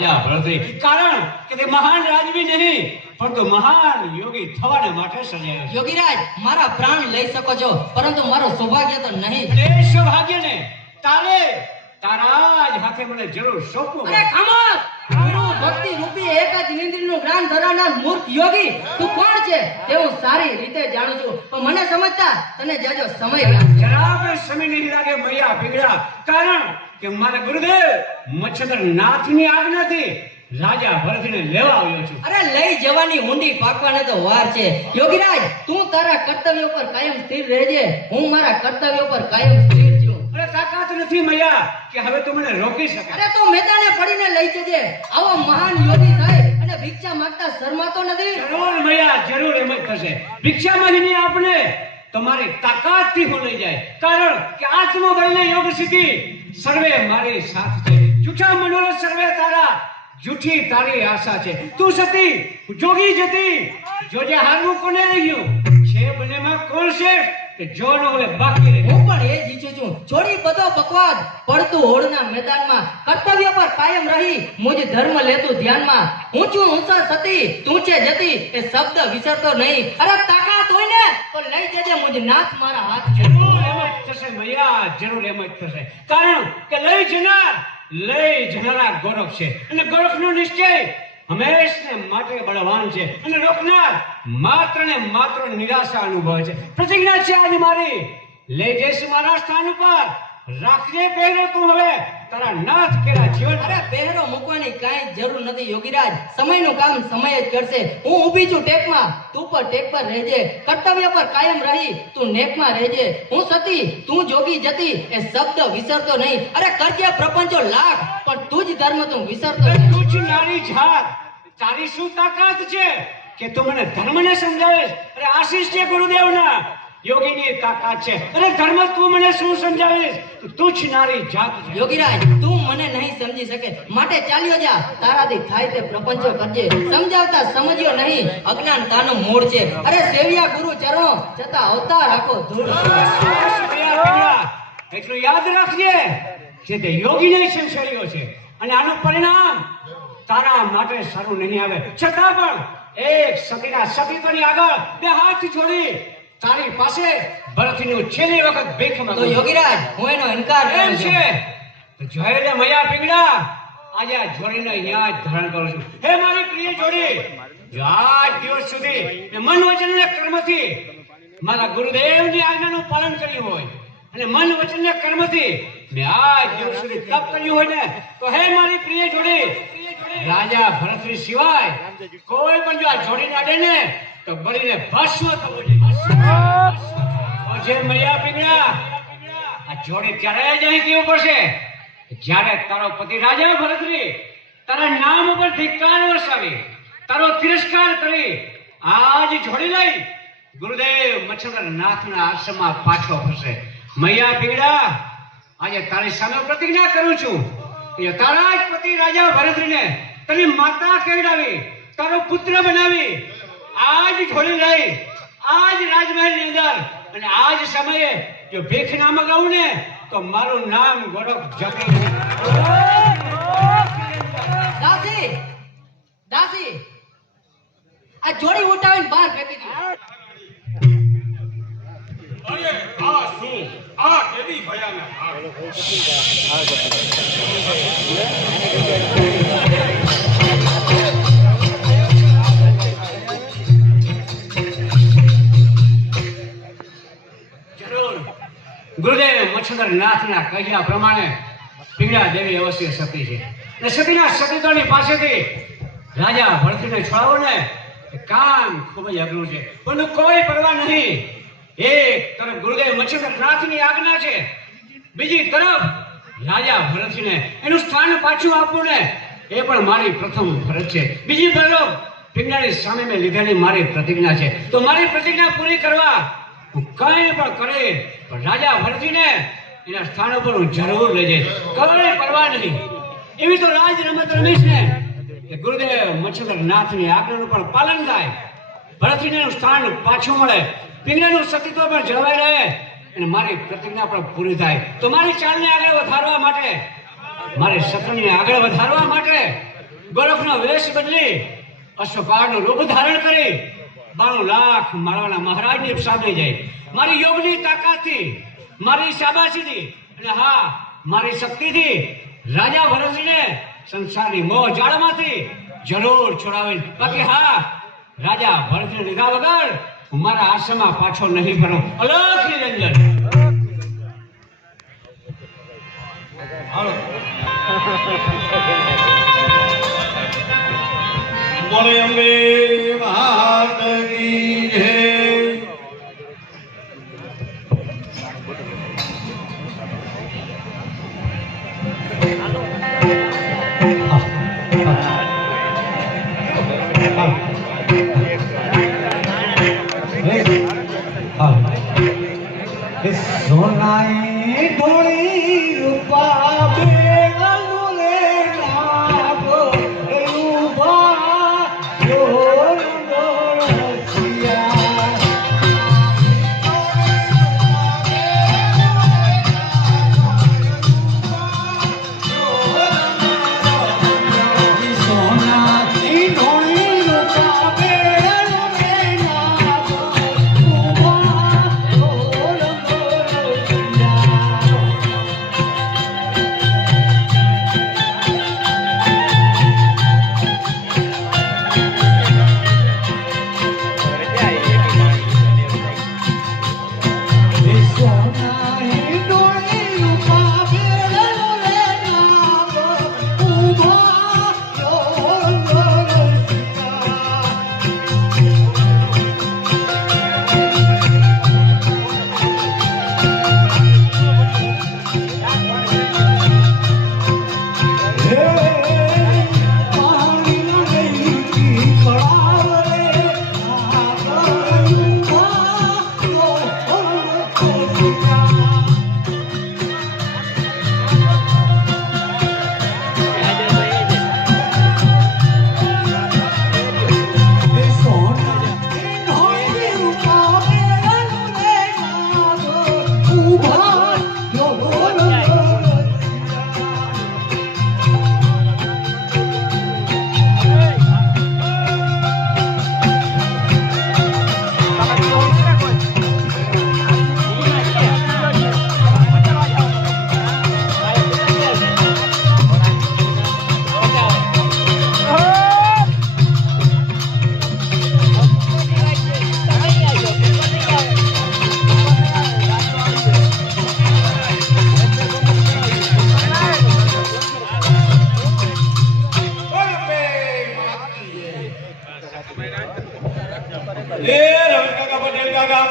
કારણ કે તે મહાન રાજવી નહીં પરંતુ મહાન યોગી થવાને માટે સજાયો યોગીરાજ મારા પ્રાણ લઈ શકો છો પરંતુ મારો સૌભાગ્ય તો નહીં. તે સૌભાગ્યને તારે તારા જ હાથે મને જરૂર સોંપવું અરે ખામોશ! ગુરુ ભક્તિ રૂપી એક જ નિંદ્રીનું જ્ઞાન ધરાવનાર મૂર્ખ યોગી તું કોણ છે? તે હું સારી રીતે જાણું છું. પણ મને સમજતા તને જાજો સમય જરા પણ સમય નહીં લાગે મૈયા પીગળા કારણ કે મારા ગુરુદેવ મચ્છર નાથની આજ્ઞાથી રાજા ભરતને લેવા આવ્યો છું. અરે લઈ જવાની ઊંડી પાકવાને તો વાર છે. યોગીરાજ તું તારા કર્તવ્ય પર કાયમ સ્થિર રહેજે. હું મારા કર્તવ્ય પર કાયમ સ્થિર છું. અરે તાકાત નથી મૈયા કે હવે તું મને રોકી શકે અરે તું મેદાને પડીને લઈ જજે. આવો મહાન યોગી થાય અને ભિક્ષા માંગતા શરમાતો નથી. જરૂર મૈયા જરૂર એમ જ થશે. ભિક્ષા માંગીને આપણે તમારી તાકાતથી હું લઈ જાય. કારણ કે આત્મબળને યોગ સિદ્ધિ સર્વે મારી સાથ છે. જૂઠા મનોર સર્વે તારા. જૂઠી તારી આશા છે. તું સતી જોગી જતી. જોજે હારવું કોને રહ્યું? છે બંનેમાં કોણ છે કે જો ન હોય, બાકી રહે. હું પણ એ જ છું. છોડી બધો બકવાદ પડતું હોડના મેદાનમાં. કર્તવ્ય પર કાયમ રહી, મુજ ધર્મ લેતું ધ્યાનમાં. હું છું હુંસર સતી, તું છે જતી. એ શબ્દ વિસરતો નહીં. અરે તાકાત હોય ને, તો લઈ જજે, મુજ નાથ મારા હાથ છે. થશે મૈયા એમ જ થશે. કારણ કે લઈ જનાર, લઈ જનારા ગોરખ છે. અને ગોરખનો નિશ્ચય હંમેશને માટે બળવાન છે. અને રોકનાર માત્ર ને માત્ર નિરાશા અનુભવે છે. પ્રતિજ્ઞા છે આજ મારી. લઈ જઈશ મારા સ્થાન ઉપર. રાખજે પહેરે તું હવે. તારા નાથ કેરા જીવન. અરે પહેરો મૂકવાની કાંઈ જરૂર નથી યોગીરાજ. સમયનું કામ સમય જ કરશે. હું ઊભી છું ટેકમાં તું પર ટેક પર રહેજે. કર્તવ્ય પર કાયમ રહી. તું નેકમાં રહેજે. હું સતી તું જોગી જતી. એ શબ્દ વિસરતો નહીં. અરે કરજે પ્રપંચો લાખ પણ તું જ ધર્મ તું વિસરતો તું જ નારી જાત. તારી શું તાકાત છે? કે તું મને ધર્મને સમજાવે અરે આશીષ છે ગુરુદેવના. યોગીની તાકાત છે. અરે ધર્મ તું મને શું સમજાવીશ? તુચ્છ નારી જાત છે. યોગીરાજ તું મને નહીં સમજી શકે. માટે ચાલ્યો જા. તારાથી થાય તે પ્રપંચો કરજે. સમજાવતા સમજ્યો નહીં. અજ્ઞાનતાનો મૂળ છે. અરે સેવિયા ગુરુ ચરણો છતાં અવતાર રાખો એટલું યાદ રાખજે કે તે યોગીને સંશયો છે. અને આનું પરિણામ તારા માટે સારું નહીં આવે. છતાં પણ એક સતીના સતીત્વની આગળ બે હાથ જોડી. તારી પાસે ભરતની છેલ્લી વખત ભીખ તો માંગુ છું. યોગીરાજ હું એનો ઇનકાર કરું છું. તો જોઈ મયા પીગડા. આજે આ જોડીને જ ધારણ કરું છું. હે મારી પ્રિય જોડી આજ દિવસ સુધી મન વચન ને કર્મથી મારા ગુરુદેવની આજ્ઞાનું પાલન કર્યું હોય અને મન વચન ને કર્મથી મેં આજ દિવસ સુધી તપ કર્યું હોય ને તો હે મારી પ્રિય જોડી રાજા ભરતરી સિવાય કોઈ પણ જો આ જોડીને અડે ને તો બળીને ભસ્મ થવું જોઈએ. તો જે મૈયા પીંગડા આ જોડે ત્યારે જ અહીં કેવું પડશે? જ્યારે તારો પતિ રાજા ભરતરી તારા નામ ઉપર ધિક્કાર વરસાવી, તારો તિરસ્કાર કરી, આજ જોડી લઈ ગુરુદેવ મચ્છર નાથના આશ્રમમાં પાછો ફરશે. મૈયા પીગડા આજે તારી સામે પ્રતિજ્ઞા કરું છું કે તારા જ પતિ રાજા ભરતરીને તારી માતા કેવડાવી તારો પુત્ર બનાવી, આજ જોડી લઈ, આજ રાજમહેલની અંદર અને આ જ સમયે જો ભીખ ના મગાવું ને તો મારું નામ ગોરખ નહીં. દાસી દાસી આ જોડી ઉઠાવીને બહાર ફેંકી દીધી અરે આ શું આ કેવી ભયાનક આગ. મચ્છંદર કહ્યા પ્રમાણે પીડા દેવી અવશ્ય સતી છે. અને સતીના સતીત્વની પાસેથી રાજા ભરતીને છોડાવો ને કામ ખૂબ જ અઘરું છે. પણ કોઈ પરવા નહીં. એક તરફ ગુરુદેવ મચ્છંદ્રનાથની આજ્ઞા છે. બીજી તરફ રાજા ભરતને એનું સ્થાન પાછું આપવું ને. એ પણ મારી પ્રથમ ફરજ છે. બીજી તરફ પિંગાળી સામે મેં લીધેલી મારી પ્રતિજ્ઞા છે. તો મારી પ્રતિજ્ઞા પૂરી કરવા હું કઈ પણ કરે, પણ રાજા ભરતીને એના સ્થાન ઉપર હું જરૂર લઈ જઈશ. કોઈ પરવા નહીં એવી તો રાજ રમત રમીશ ને કે ગુરુદેવ મચ્છર નાથની આજ્ઞાનું પણ પાલન થાય. ભરતીને એનું સ્થાન પાછું મળે. પિંગળાનું સતીત્વ પણ જળવાઈ રહે અને મારી પ્રતિજ્ઞા પણ પૂરી થાય. તો મારી ચાલને આગળ વધારવા માટે, મારી સત્રને આગળ વધારવા માટે ગોરખનો વેશ બદલી અશ્વપાળનું રૂપ ધારણ કરી બાણું લાખ માળવાના મહારાજની સામે જાય મારી યોગની તાકાતથી મારી શાબાશીથી અને હા, મારી શક્તિથી રાજા ભરતને સંસારની મોહ જાળમાંથી જરૂર છોડાવે બાકી હા, રાજા ભરતને લીધા વગર હું મારા આશ્રમમાં પાછો નહીં ફરો. અલગ નિરંજન. બોલે અંબે. Oh,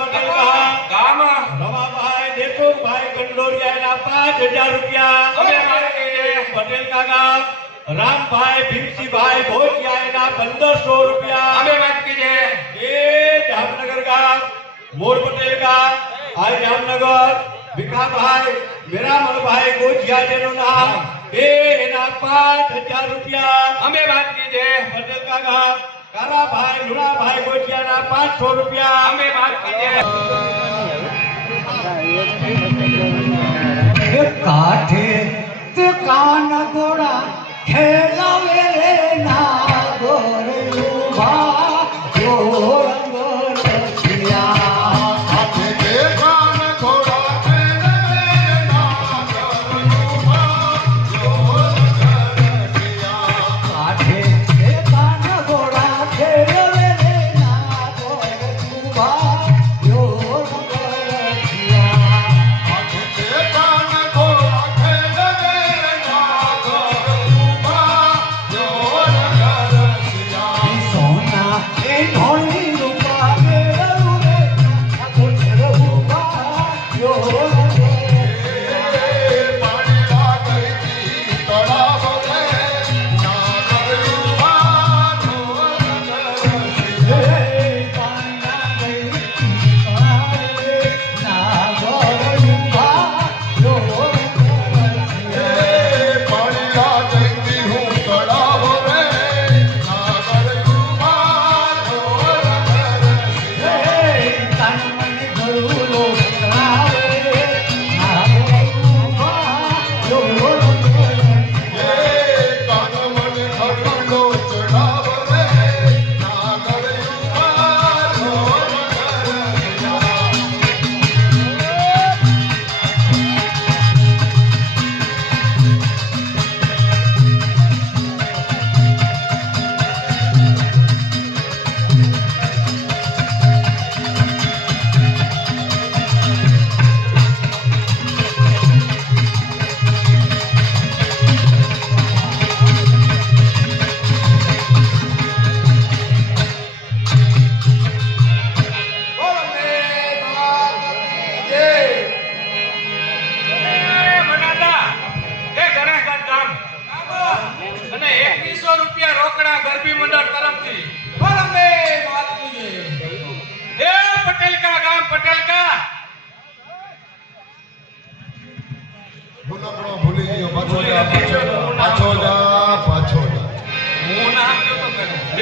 પટેલ પટેલ ગામ રવાભાઈ દેશુભાઈ કંડોરિયાના પાંચ હજાર રૂપિયા. પટેલ કાકા રામભાઈ ભીમસીભાઈ ભોજિયાના પંદરસો રૂપિયા. એ જામનગર ગામ મોર પટેલ ગામ. ભાઈ જામનગર ભીખાભાઈ મેરામણભાઈ ગોજિયા જેનું નામ. એ એના પાંચ હજાર રૂપિયા. અમે વાત કીધે પટેલ કાકા કારાભાઈ લુણાભાઈ ગોજિયાના પાંચસો રૂપિયા. અમે વાત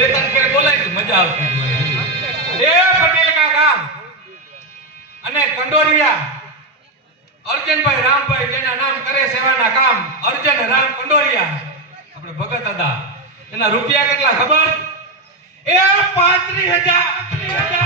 બે ત્રણ રામભાઈ જેના નામ કરે સેવાના કામ, અર્જન, રામ, કંડોરિયા. આપણે ભગત હતા. એના રૂપિયા કેટલા ખબર? એ પાંત્રીસ હજાર.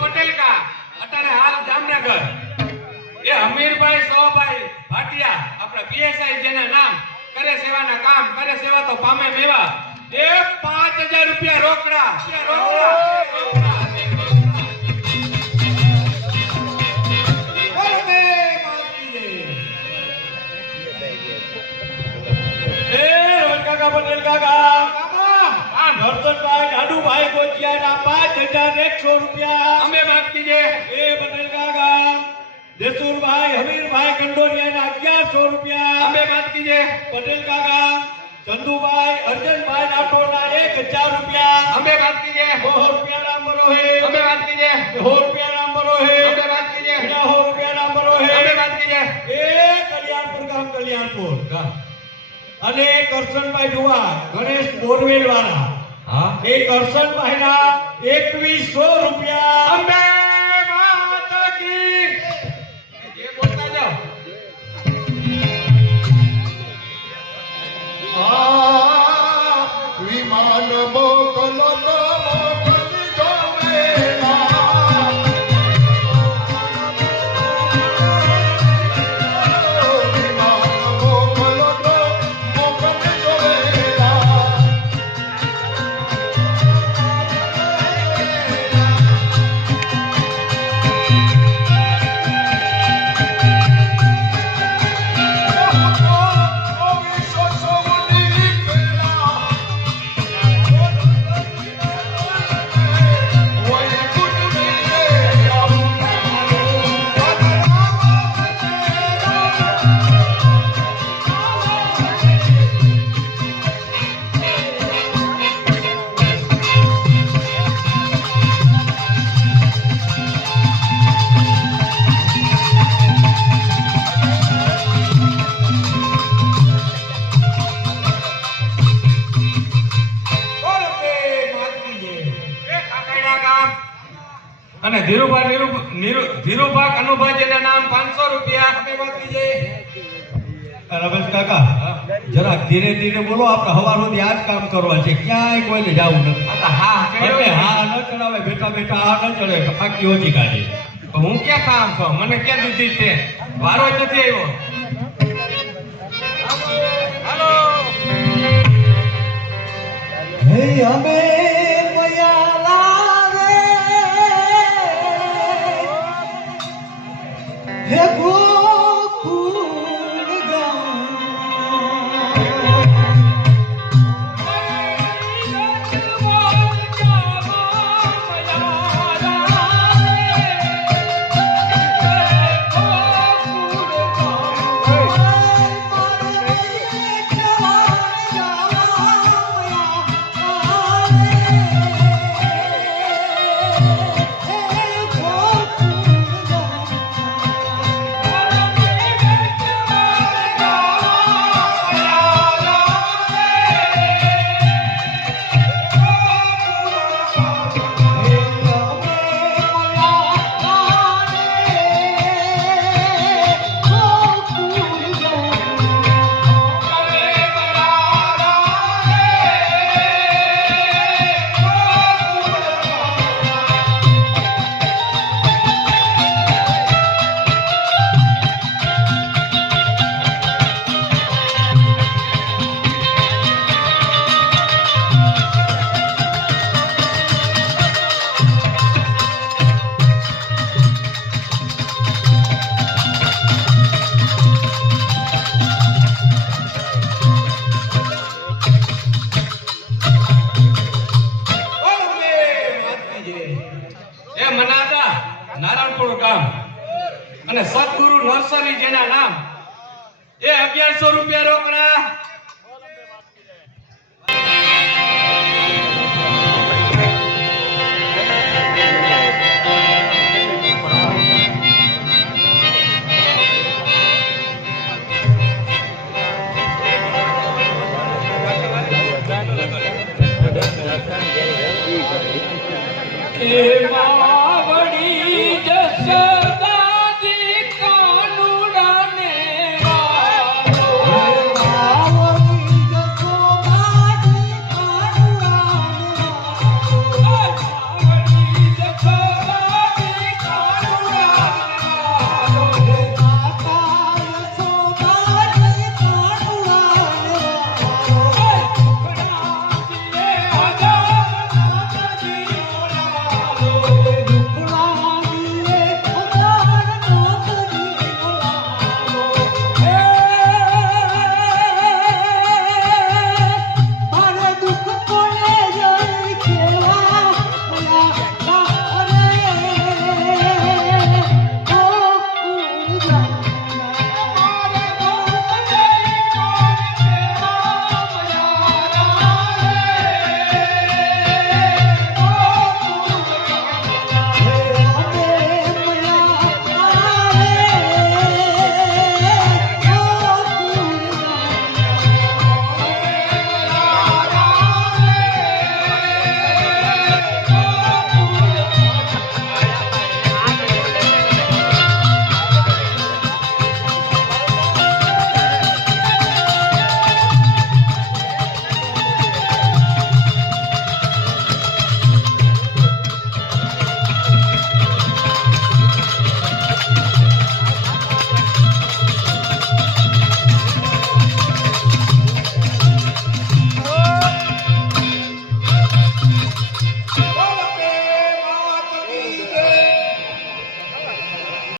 પટેલ કા અટાણે હાલ જામનગર. એ હમીરભાઈ, સોભાઈ, ભાટિયા, આપણા પીએસઆઈ જેના નામ, કરે સેવાના કામ, કરે સેવા તો પામે મેવા. એ પાંચ હજાર રૂપિયા રોકડા રોકડા પટેલ કાકા આ નરસનભાઈ દાદુભાઈ ગોચિયાના પાંચ હજાર એકસો રૂપિયા. અમે વાત છે એ પટેલ કાકા જસુરભાઈ હમીરભાઈ કંડોરિયાના અગિયારસો રૂપિયા. અમે વાત છે પટેલ કાકા ચંદુભાઈ અર્જનભાઈ રાઠોડના એક હજાર રૂપિયા. અમે વાત છે સો રૂપિયા નામ બરો હે. અમે વાત છે સો રૂપિયા નામ બરો હે. અમે વાત છે સો રૂપિયા નામ બરો હે. અમે વાત છે એ કલ્યાણપુર ગામ કલ્યાણપુર. અને કરશનભાઈ ડુવા ગણેશ બોરવેલ વાળા એ કરશન મહિના એકવીસો રૂપિયા. અંબે માતા કી. જે બોલતા જાઓ. વિમાન મોકલો તો કાકા જરા ધીરે ધીરે બોલો આપણે હવારથી આ જ કામ કરવા છે. ક્યાંય કોઈને જવું નથી. હા ને. હા ન ચડાવે બેઠા બેઠા આ ન ચડે ફાકી ઓછી કાઢે. હું ક્યાં કામ છું? મને ક્યાં દીધી છે? વારો નથી આવ્યો. હે અમે